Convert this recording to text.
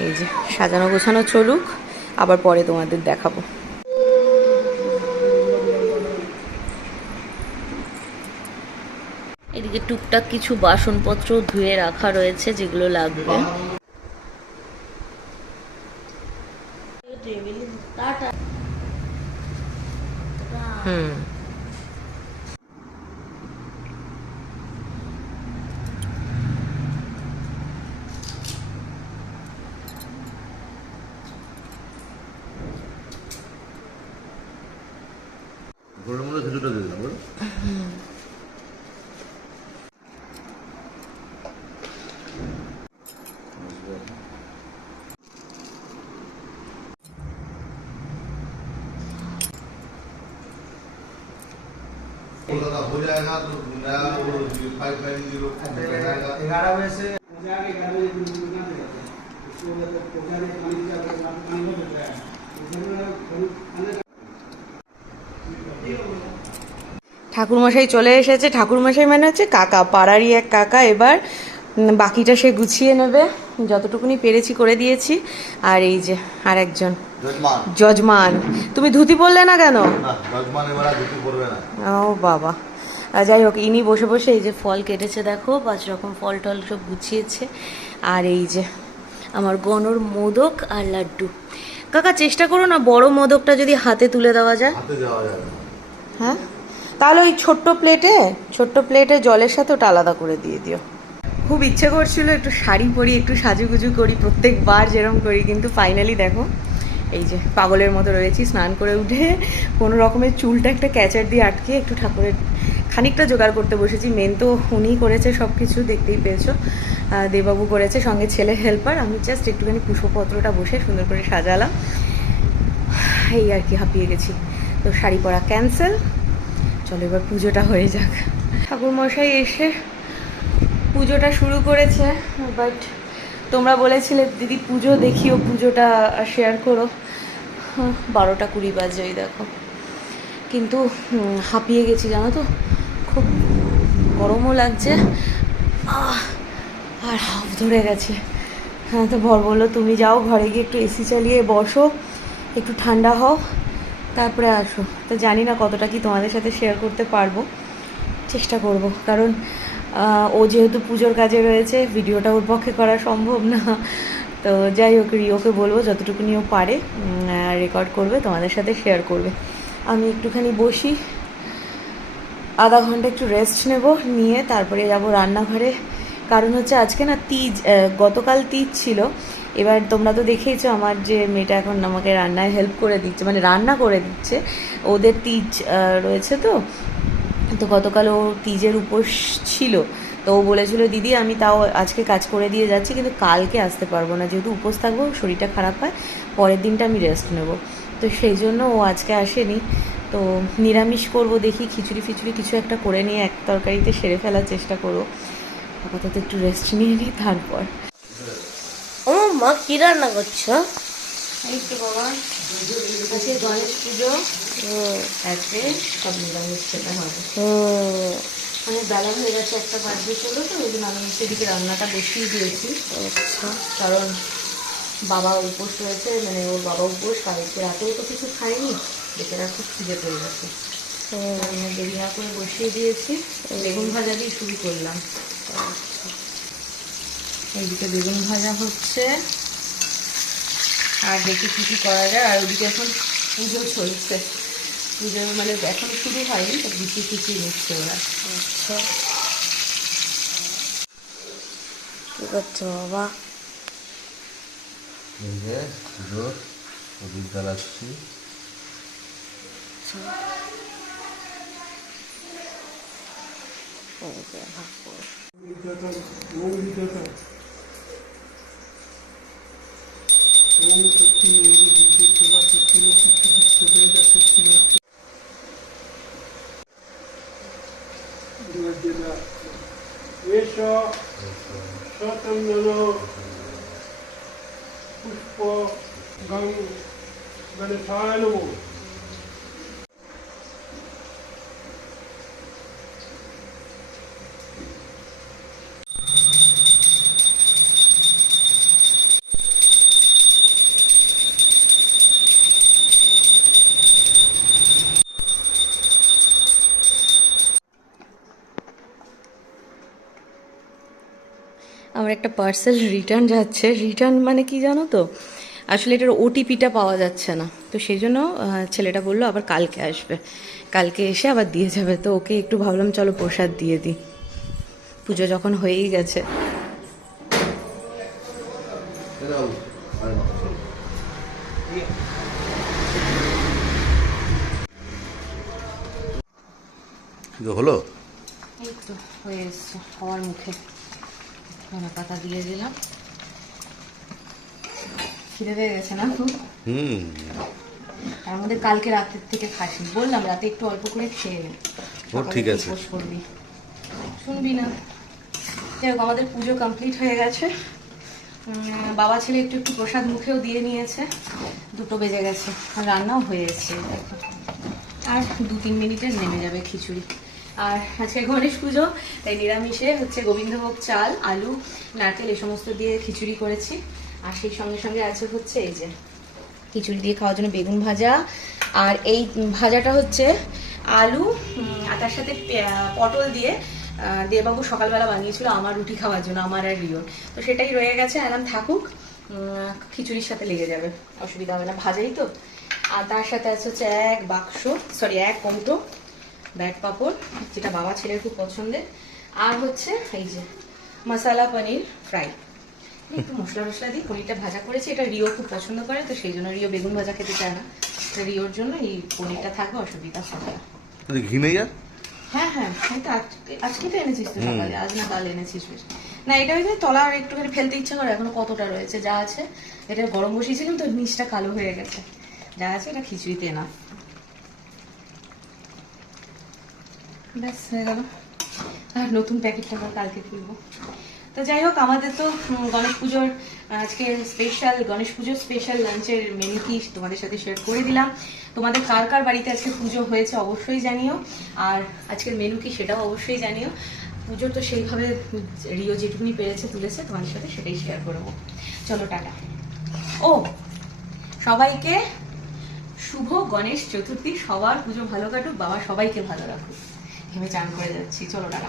এই যে সাজানো গোছানো চলুক আবার পরে তোমাদের দেখাবো। এদিকে টুকটাক কিছু বাসনপত্র ধুয়ে রাখা রয়েছে যেগুলো লাগবে। হুম গরুর মধ্যে কিছুটা দিয়ে দিলাম বলো कोलकाता हो जाएगा तो नया वो पाइप लाइन की रोड बनाएगा ग्यारह बजे से पूजा के ग्यारह बजे दूध दूध ना देते उसको मतलब पूजा के पानी का पानी हो जाता है उसमें खाने ঠাকুরমশাই চলে এসেছে ঠাকুরমশাই মানে হচ্ছে কাকা পাড়ারই এক কাকা এবার উম, বাকিটা সে গুছিয়ে নেবে। যতটুকুনি পেরেছি করে দিয়েছি। আর এই যে আর একজন যজমান। তুমি ধুতি পরলে না কেন? ও বাবা। যাই হোক ইনি বসে বসে এই যে ফল কেটেছে দেখো পাঁচ রকম ফল টল সব গুছিয়েছে। আর এই যে আমার গনর মোদক আর লাড্ডু। কাকা চেষ্টা করো না বড় মোদকটা যদি হাতে তুলে দেওয়া যায়। হ্যাঁ? তাহলে ওই ছোট্ট প্লেটে ছোট্ট প্লেটে জলের সাথে ওটা আলাদা করে দিয়ে দিও। খুব ইচ্ছে করছিল একটু শাড়ি পরি, একটু সাজুগুজু করি, প্রত্যেকবার যেরকম করি, কিন্তু ফাইনালি দেখো, এই যে পাগলের মতো রয়েছি, স্নান করে উঠে কোনো রকমের চুলটা একটা ক্যাচার দিয়ে আটকে একটু ঠাকুরের খানিকটা জোগাড় করতে বসেছি। মেন তো উনি করেছে সব কিছু দেখতেই পেয়েছ। দেবাবু করেছে, সঙ্গে ছেলে হেল্পার আমি জাস্ট একটুখানি পুষ্পপত্রটা বসে সুন্দর করে সাজালাম। এই আর কি, হাঁপিয়ে গেছি। তো শাড়ি পরা ক্যান্সেল চলো এবার পুজোটা হয়ে যাক। ঠাকুরমশাই এসে পুজোটা শুরু করেছে বাট তোমরা বলেছিলে দিদি পুজো দেখিও পুজোটা শেয়ার করো। হ্যাঁ, বারোটা কুড়ি বাজে ওই দেখো। কিন্তু হাঁপিয়ে গেছি জানো তো? খুব গরমও লাগছে। আর হাফ ধরে গেছে। হ্যাঁ তো বর বলল তুমি যাও ঘরে গিয়ে একটু এসি চালিয়ে বসো একটু ঠান্ডা হও তারপরে আসো। তো জানি না কতটা কি তোমাদের সাথে শেয়ার করতে পারব চেষ্টা করব। কারণ ও যেহেতু পুজোর কাজে রয়েছে, ভিডিওটা ওর পক্ষে করা সম্ভব না। তো যাই হোক, রিওকে বলব যতটুকুনি ও পারে রেকর্ড করবে, তোমাদের সাথে শেয়ার করবে। আমি একটুখানি বসি, আধা ঘণ্টা একটু রেস্ট নেব, নিয়ে তারপরে যাব রান্নাঘরে। কারণ হচ্ছে আজকে না তিজ গতকাল তিজ ছিল। এবার তোমরা তো দেখেইছো আমার যে মেয়েটা এখন আমাকে রান্নায় হেল্প করে দিচ্ছে মানে রান্না করে দিচ্ছে। ওদের তিজ রয়েছে তো তো গতকাল ও তিজের উপোস ছিল। তো ও বলেছিল, দিদি, আমি তাও আজকে কাজ করে দিয়ে যাচ্ছি, কিন্তু কালকে আসতে পারব না। যেহেতু উপোস থাকব, শরীরটা খারাপ হয়, পরের দিনটা আমি রেস্ট নেব। তো সেই জন্য ও আজকে আসেনি। তো নিরামিষ করব দেখি, খিচুড়ি ফিচুড়ি কিছু একটা করে নিয়ে এক তরকারিতে সেরে ফেলার চেষ্টা করব। আপাতত একটু রেস্ট নিয়ে নিই, তারপর। ও মা, কি রান্না করছ? এই তো বাবা আজকে গণেশ পুজো সব নিরামিষ খেতে হবে। মানে বেলা হয়ে গেছে একটা বাজবে চলো তো ওই জন্য আমি সেদিকে রান্নাটা বসিয়ে দিয়েছি। আচ্ছা। কারণ বাবা উপোস রয়েছে মানে ওর বাবা উপোস কালকে রাতেও তো কিছু খায়নি বেচারা খুব খিদে পেয়ে গেছে। দেরি না করে বসিয়ে দিয়েছি বেগুন ভাজা দিয়ে শুরু করলাম। এইদিকে বেগুন ভাজা হচ্ছে। আর দেখি কী কী করা যায় আর ওদিকে এখন পুজো চলছে। পুজো মানে এখন শুরু হয়নি তো বিচি খিচি নিচ্ছে ওরা। আচ্ছা। কি করছ বাবা? এই যে পুজো প্রদীপ জ্বালাচ্ছি। এই যে ओम शक्ति मेरी विद्युत सेवा शक्ति में कुछ विश्व वेद शक्ति में एष शतंजन पुष्प गंग गणेशाय नमो আমার একটা পার্সেল রিটার্ন যাচ্ছে। রিটার্ন মানে কি জানো তো? আসলে এটার ওটিপিটা পাওয়া যাচ্ছে না। তো সেই জন্য ছেলেটা বলল আবার কালকে আসবে। কালকে এসে আবার দিয়ে যাবে। তো ওকে একটু ভাবলাম চলো প্রসাদ দিয়ে দিই। পুজো যখন হয়েই গেছে। হলো? হয়ে এসছে হওয়ার মুখে। ধনে পাতা দিয়ে দিলাম। খিদে পেয়ে গেছে না খুব? হুম। তার মধ্যে কালকে রাতের থেকে খাসি। বললাম রাতে একটু অল্প করে খেয়ে নে। ও, ঠিক আছে। উপোস শুনবি না। যাই হোক আমাদের পুজো কমপ্লিট হয়ে গেছে। বাবা ছেলে একটু একটু প্রসাদ মুখেও দিয়ে নিয়েছে। দুটো বেজে গেছে। আর রান্নাও হয়ে এসছে আর দু তিন মিনিটে নেমে যাবে খিচুড়ি। আর আজকে গণেশ পুজো, তাই নিরামিষে হচ্ছে গোবিন্দভোগ চাল, আলু, নারকেল, এই সমস্ত দিয়ে খিচুড়ি করেছি। আর সেই সঙ্গে সঙ্গে আছে হচ্ছে এই যে খিচুড়ি দিয়ে খাওয়ার জন্য বেগুন ভাজা। আর এই ভাজাটা হচ্ছে আলু আর তার সাথে পটল দিয়ে দেবাবু সকালবেলা বানিয়েছিল আমার রুটি খাওয়ার জন্য, আমার আর রিওর। তো সেটাই রয়ে গেছে আরাম থাকুক খিচুড়ির সাথে লেগে যাবে, অসুবিধা হবে না, ভাজাই তো। আর তার সাথে আছে হচ্ছে এক বাক্স সরি এক কৌটো ব্যাট পাপড় যেটা বাবা ছেলের খুব পছন্দের। আর হচ্ছে এই যে মশালা পনির ফ্রাই। একটু মশলা মশলা দিই পনিরটা ভাজা করেছি এটা রিও খুব পছন্দ করে তো সেই জন্য রিও বেগুন ভাজা খেতে চায় না। রিওর জন্য এই পনিরটা থাকবে অসুবিধা হবে না। ঘি নেই আর? হ্যাঁ হ্যাঁ আজকে- আজকে তো এনেছিস তো সকালে আজ না কাল এনেছিস বেশ। না এটা ওই যে তলা আর একটুখানি ফেলতে ইচ্ছা করে এখনও কতটা রয়েছে যা আছে। এটা গরম বসিয়েছিলাম তো নিচটা কালো হয়ে গেছে। যা আছে এটা খিচুড়িতে না ব্যাস, হয়ে গেল। আর নতুন প্যাকেটটা আবার কালকে খুলবো তো যাই হোক, আমাদের তো গণেশ পুজোর, আজকে স্পেশাল গণেশ পুজোর স্পেশাল লাঞ্চের মেনু কি তোমাদের সাথে শেয়ার করে দিলাম। তোমাদের কার কার বাড়িতে আজকে পুজো হয়েছে অবশ্যই জানিও। আর আজকের মেনু কি সেটাও অবশ্যই জানিও। পুজোর তো সেইভাবে রিও যেটুকুনি পেরেছে, তুলেছে, তোমাদের সাথে সেটাই শেয়ার করব চলো, টাটা। ও, সবাইকে শুভ গণেশ চতুর্থী। সবার পুজো ভালো কাটুক, বাবা সবাইকে ভালো রাখুক। ভেবে চান করে যাচ্ছি চলো টাটা